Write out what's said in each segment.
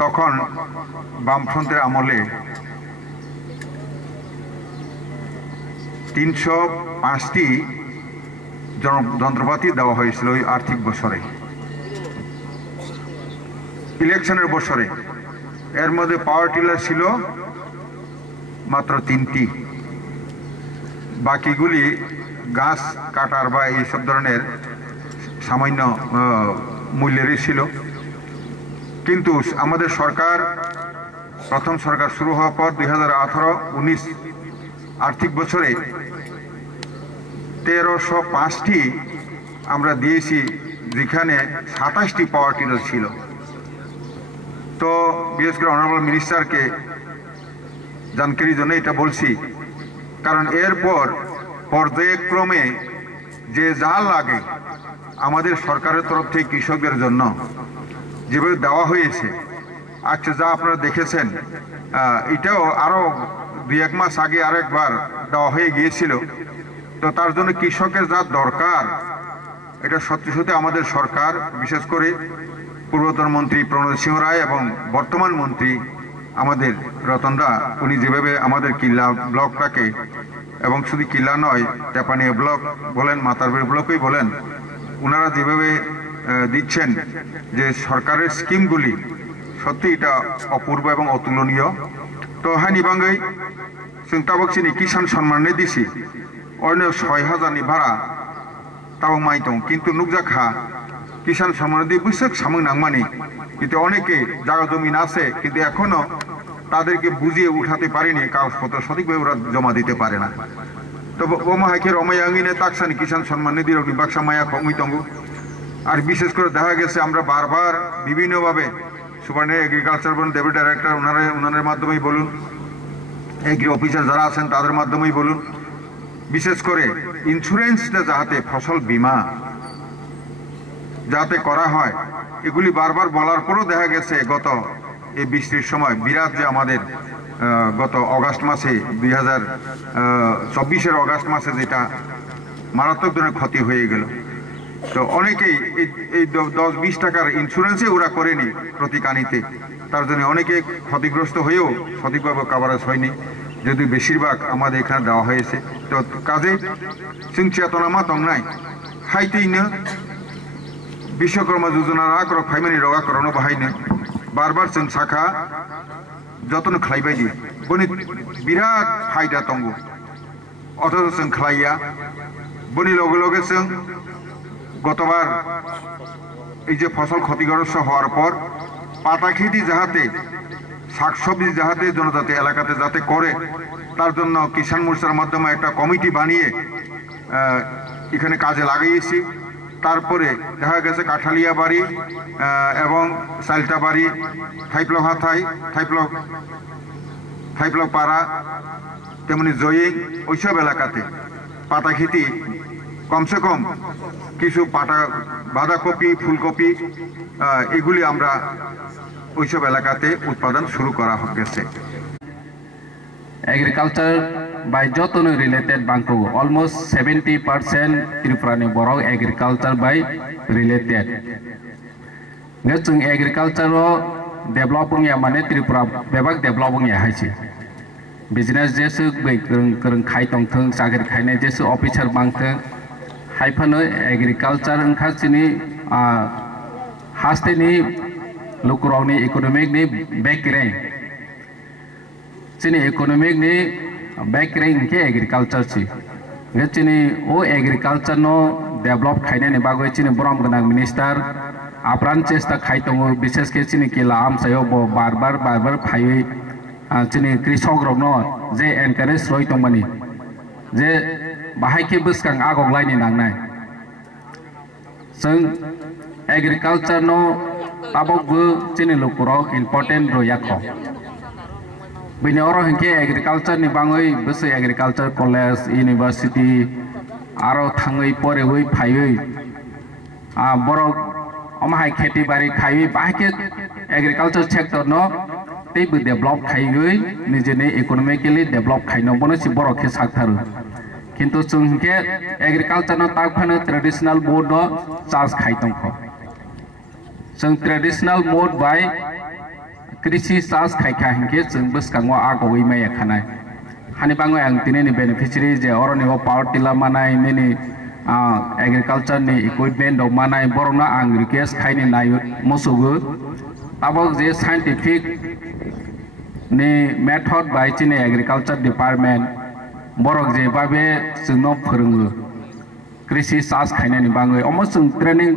তখন বামফ্রন্টের আমলে 305টি যন্ত্রপাতি দেওয়া হয়েছিল ওই আর্থিক বছরে, ইলেকশনের বছরে। এর মধ্যে পাওয়ার টিলার ছিল মাত্র 3টি, বাকিগুলি গাছ কাটার বা এইসব ধরনের সামান্য মূল্যেরই ছিল। কিন্তু আমাদের সরকার, প্রথম সরকার শুরু হওয়ার পর 2018-19 আর্থিক বছরে 1305টি আমরা দিয়েছি, যেখানে 27টি পাওয়ার টিলার ছিল। তো বিশেষ করে অনারেবল মিনিস্টারকে জানকারির জন্য এটা বলছি, কারণ এরপর পর্যায়ক্রমে যে যা লাগে আমাদের সরকারের তরফ থেকে কৃষকদের জন্য যেভাবে দেওয়া হয়েছে, আচ্ছা যা আপনারা দেখেছেন, এটাও আরও 2-1 মাস আগে আরেকবার দেওয়া হয়ে গিয়েছিল। তো তার জন্য কৃষকের যা দরকার, এটা সত্যি সত্যি আমাদের সরকার, বিশেষ করে পূর্বতন মন্ত্রী প্রণোদ সিংহ রায় এবং বর্তমান মন্ত্রী আমাদের রতন দা, উনি যেভাবে আমাদের কিল্লা ব্লকটাকে, এবং শুধু কিল্লা নয়, তেপানিয়া ব্লক বলেন, মাতারবাড়ি ব্লকেই বলেন, ওনারা যেভাবে দিচ্ছেন, যে সরকারের স্কিমগুলি সত্যি এটা অপূর্ব এবং অতুলনীয়। তো হ্যাঁ নিবাঙ্গই চিন্তাবকচিনি কিষাণ সম্মানে দিছি অন্য 6,000 ভাড়া তাও মাইতং, কিন্তু নুকজাখা কিষাণ সম্মান দিয়ে বুঝছে সামুং নাংমানি, কিন্তু অনেকে জায়গা জমিন আছে, কিন্তু এখনো তাদেরকে বুঝিয়ে উঠাতে পারেনি, কাগজপত্র সঠিকভাবে ওরা জমা দিতে পারে না। তো ওমা হাইকে রমায়াঙ্গিনে তাকসানি কিষাণ সম্মান নিধির বাক্সা মায়া কমিতঙ্গু। আর বিশেষ করে দেখা গেছে আমরা বারবার বিভিন্নভাবে সুপার এগ্রিকালচার বলুন, ডেপুটি ডাইরেক্টর ওনাদের মাধ্যমেই বলুন, এগ্রি অফিসার যারা আছেন তাদের মাধ্যমেই বলুন, বিশেষ করে ইন্স্যুরেন্সটা যাতে, ফসল বীমা যাতে করা হয়, এগুলি বারবার বলার পরও দেখা গেছে গত এই বৃষ্টির সময় বিরাট যে আমাদের গত অগাস্ট মাসে 2024-এর অগাস্ট মাসে যেটা মারাত্মক ধরনের ক্ষতি হয়ে গেল। তো অনেকেই এই 10-20 টাকার ইন্স্যুরেন্সে ওরা করেনি প্রতিকানিতে, তার জন্য অনেকে ক্ষতিগ্রস্ত হয়েও সঠিকভাবে কাভারেজ হয়নি, যদি বেশিরভাগ আমাদের এখানে দেওয়া হয়েছে। তো কাজে চেতনামা তংনাই হাইতেই না বিশ্বকর্মা যোজনার আক্র ফাইমানি রগা করণ বাহাইनो বারবার जों साखा যত্ন খাইবাই দিয়ে বনি বিরাট ফায়দা তঙ্গ, অথচ जों খাইয়া বনি লগে লগে जों গতবার এই যে ফসল ক্ষতিগ্রস্ত হওয়ার পর পাতা খেতি যাহাতে, শাকসবজি যাহাতে জনজাতি এলাকাতে যাতে করে, তার জন্য কিষাণ মোর্চার মাধ্যমে একটা কমিটি বানিয়ে এখানে কাজে লাগিয়েছি। তারপরে দেখা গেছে কাঠালিয়া বাড়ি এবং সালটা বাড়ি, থাইপ্লক হাথাই, থাইপ্লক পাড়া, তেমনি জয়িং, ওইসব এলাকাতে পাতা খেতি কমসে কম কিছু পাতা, বাঁধাকপি, ফুলকপি, এগুলি আমরা ওইসব এলাকাতে উৎপাদন শুরু করা গেছে। एग्रीकल्चर बाय जतन related बांको almost 70% त्रिपुरानि Barak agriculture by related जों एग्रीकल्चर डेभलपिंग या माने त्रिपुरा बेबाक डेभलपिंग या हाइसे बिजनेस जेसो गोरों खाय दंथों सागेर खायने जेसो ऑफिसर बांथों हाइफानो एग्रीकल्चर ओंखारसिनि हास्टेनि लुकुरावनि इकोनॉमिकनि बैकग्राउंड चीनी इकोनॉमिक ने बैकग्राउंड के एग्रीकल्चर ची चीनी वो एग्रीकल्चर नो डेवलप खाने ने बागो चीनी बरम गना मिनिस्टर आप्रान चेष्टा खाई तो विशेष के चीनी के लाम सयो बार बार फाई चीनी कृषक रग नो जे एनकारेज रही तो मनी जे बाहाय के बसकां आगग लाइनि नांनाय जों एग्रीकल्चर नो ताबकबो चीनी लुकुराव इम्पोर्टेंट रोयाखो बिनि अरो हिंके एग्रीकल्चर नि बाङै बसे एग्रीकल्चर कॉलेज यूनिवर्सिटी आरो थाङै परेवै फायै बरो अमाहाय खेती बाड़ी खायै बाहायके एग्रीकल्चर सेक्टर न तेबो डेभलप खायै निजेने इकोनॉमिकली डेभलप खायनो बनसि बरो के साकथारो किन्तु जों हिंके एग्रीकल्चर न ताकफानो ट्रेडिशनल मोड न चार्ज खायतंखो जों ट्रेडिशनल मोड बाय कृषि चाष खायखा हिंके जों बसकांगो आगोयै माया खानाय हानि बाङै आं दिनैनि बेनिफिशियारि जे अरनियाव पावार टिलार मानाय निनि एग्रिकालचार नि इक्विपमेन्ट दं मानाय बरना आं रिक्वेस्ट खायनि नाय मोसौबो ताबक जे साइंटिफिक नि method by Chini agriculture department बरक जे बाबे जोंनो फोरोङो कृषि चाष खायनायनि बाङै अमो जों ट्रेनिं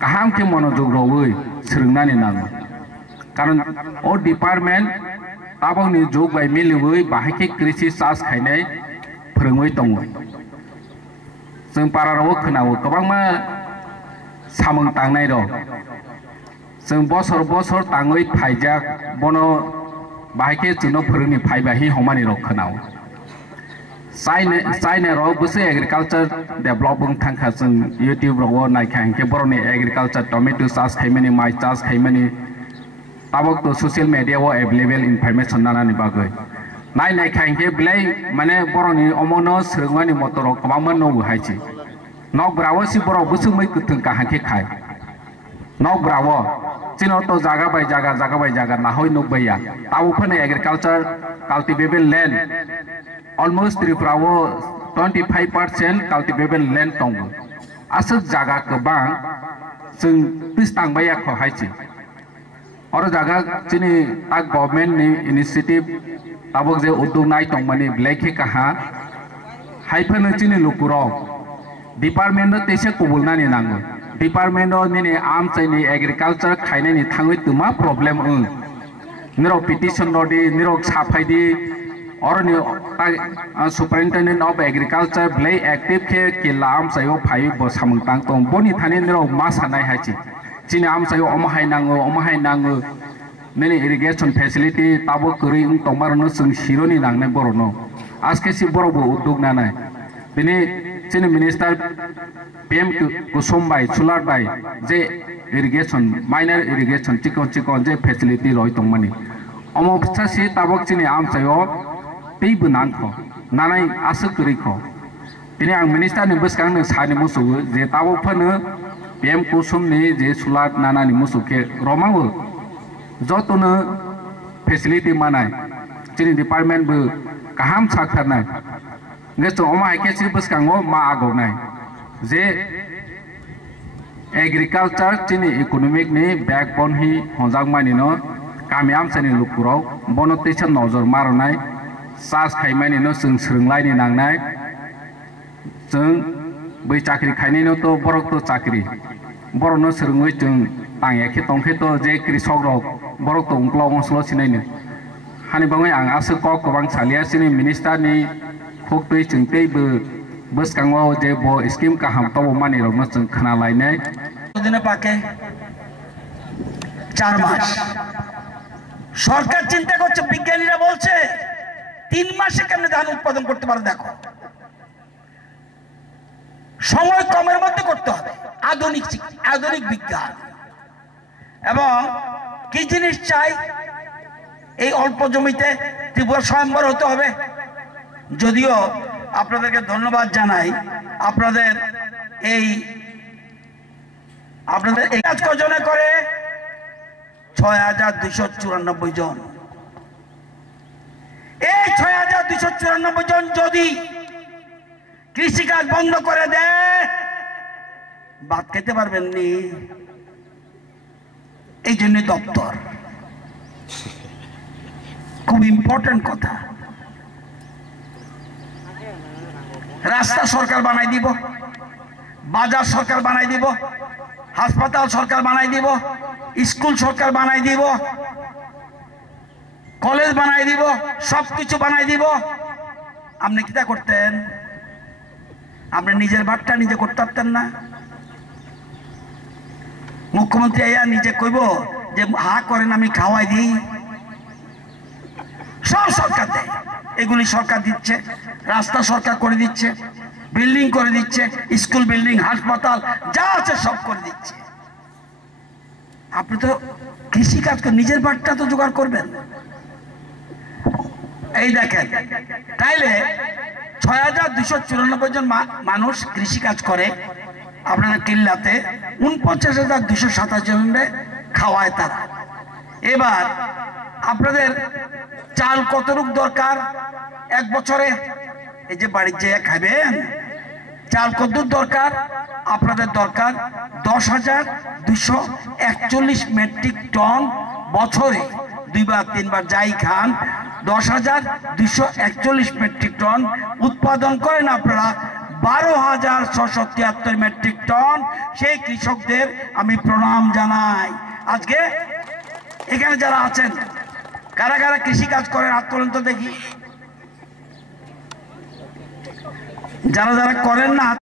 गाहाम के मनोजोग रवै सोलोंनानै नाङो कारण ओ डिपार्टमेंट ताबकनि जुग बाय मिलुबै बाहायके कृषि चाष खायनाय फोरोङै दङ जों पाराराव खोनावो गोबांमा सामों तांनाय दं जों बोसोर बोसोर ताङै फायजाक बनो बाहायके जोंनो फोरोंनि फायबाहि हमानि र खोनावो चाइना राव बसे एग्रीकल्चर डेवलपमेंट थांखा जों यूट्यूब राव नायखा हिंके बरनि एग्रीकल्चर टमेटो चाष खायमानि माइ चाष खायमानि ताबक तो सोशल मीडिया वो अवेलेबल इनफॉरमेशन नानानि बागै नायखा हिंके ब्लै माने बरनि अमनो सोरङानि मटर गोबांमोन नबो हायछि नक ब्रावो सि बर बुसुमै गथों काहाके खाय नक ब्रावो चिनो तो जागा बाय जागा नाहय नबैया तावफोरनि एग्रीकल्चर कल्टिवेबल लैंड almost त्रिपुरावो 25% कल्टिवेबल लैंड दङ आसक जागा गोबां जों पिस्तांबाया खहायछि और जागा चिनि ता गवर्नमेंट नि इनिशिएटिव ताबक जे उद्योग नाय दंमानि ब्लेखे काहा हायफोनो चिनि लुकुराव डिपार्टमेंट तेसे कबुलनानि नांगो डिपार्टमेंट नि आम चाइनि एग्रीकल्चर खायनायनि थाङै तुमा प्रॉब्लम निरो पिटिशन नदि निरो साफायदि और सुपरिटेंडेंट ऑफ एग्रीकल्चर ब्ले एक्टिव के लाम सायो फाइ बसामं तां दं बनि थानि निरो मा सानाय हायछि चिनि आम सायो अमहाय नाङो नेनि इरिगेशन फैसिलिटी ताबो करि तमारनो जों सिरोनि नांनाय बरनो आजके सि बरबो उद्योग नानाय बिनि चिनि मिनिस्टार पीएम कुसुमबाई सुलारबाई जे इरिगेशन माइनर इरिगेशन चिकन जे फैसिलिटी रय दंमानि अमबसासि ताबक चिनि आम सायो दैबो नांखो नानाय आसो करिखो बिनि आं मिनिस्टारनि बसकांनो सानि मोसौ जे ताबकफोरनो पीएम कुसुमनि जे सुलार नानानि मोसौके रमावो जतनो फेसिलिटी मानाय चिनि डिपार्टमेंट बो गाहाम साखारनाय गेसो अमा हायकेसि बसकांगो मा आगौनाय जे एग्रीकल्चर चिनि इकोनॉमिक नि बैकबोन hi हजांमानिनो गामियाम सानि लुकुराव बनोटेशन नजर मारनाय चाष खायमानिनो जों सोलोंलायनि नांनाय जों बै चाकरि खायनायनो तो बरक तो चाकरि बरनो सोलोङै जों तांयाखे तंखे तो जे कृषक रक बरक तो उंक्ला अंसलो सिनायनो हानि बाङै आं आसो गोबां सालियासिनि मिनिस्टारनि खोक्तै जोंतैबो बसकांगो जे बो स्कीम काहाम तबो मानि रनो जों खोनालायनाय दिने पाके 4 মাস সরকার চিন্তা করছে বিজ্ঞানীরা বলছে 3 মাসে কেমনে ধান উৎপাদন করতে পারে দেখো সময় কমের মধ্যে করতে হবে আধুনিক বিজ্ঞান এবং কি জিনিস চাই এই অল্প জমিতে ত্রিপুরা স্বয়ম্বর হতে হবে যদিও আপনাদেরকে ধন্যবাদ জানাই আপনাদের এই কাজ কজনে করে 6294 জন এই 6294 জন যদি কৃষি কাজ বন্ধ করে দেয় ভাত খেতে পারবেন নি এই জন্য দপ্তর খুব ইম্পর্টেন্ট কথা রাস্তা সরকার বানাই দিব বাজার সরকার বানাই দিব হাসপাতাল সরকার বানাই দিব স্কুল সরকার বানাই দিব কলেজ বানাই দিব সবকিছু বানাই দিব আপনি কিটা করতেন আপনি নিজের ভাতটা নিজে করতে পারতেন না মুখ্যমন্ত্রী আইয়া নিজে কইব যে হা করেন আমি খাওয়াই দিই সব সরকার দেয় এগুলি সরকার দিচ্ছে রাস্তা সরকার করে দিচ্ছে বিল্ডিং করে দিচ্ছে স্কুল বিল্ডিং হাসপাতাল যা আছে সব করে দিচ্ছে আপনি তো কৃষি কাজ করে নিজের ভাতটা তো জোগাড় করবেন এই দেখেন তাইলে 6294 জন মানুষ কৃষি কাজ করে আপনাদের কিল্লাতে 49,227 জনকে খাওয়ায় তারা এবার আপনাদের চাল কতটুক দরকার এক বছরে? এই যে বাড়ির যেয়ে খাবেন, চাল কতটুক দরকার? আপনাদের দরকার 10,241 মেট্রিক টন বছরে, 2বার 3বার যাই খান 10,241 মেট্রিক টন উৎপাদন করেন আপনারা 12,673 মেট্রিক টন। সেই কৃষকদের আমি প্রণাম জানাই। আজকে এখানে যারা আছেন, কারা কারা কৃষি কাজ করেন হাত তোলেন তো দেখি। যারা যারা করেন না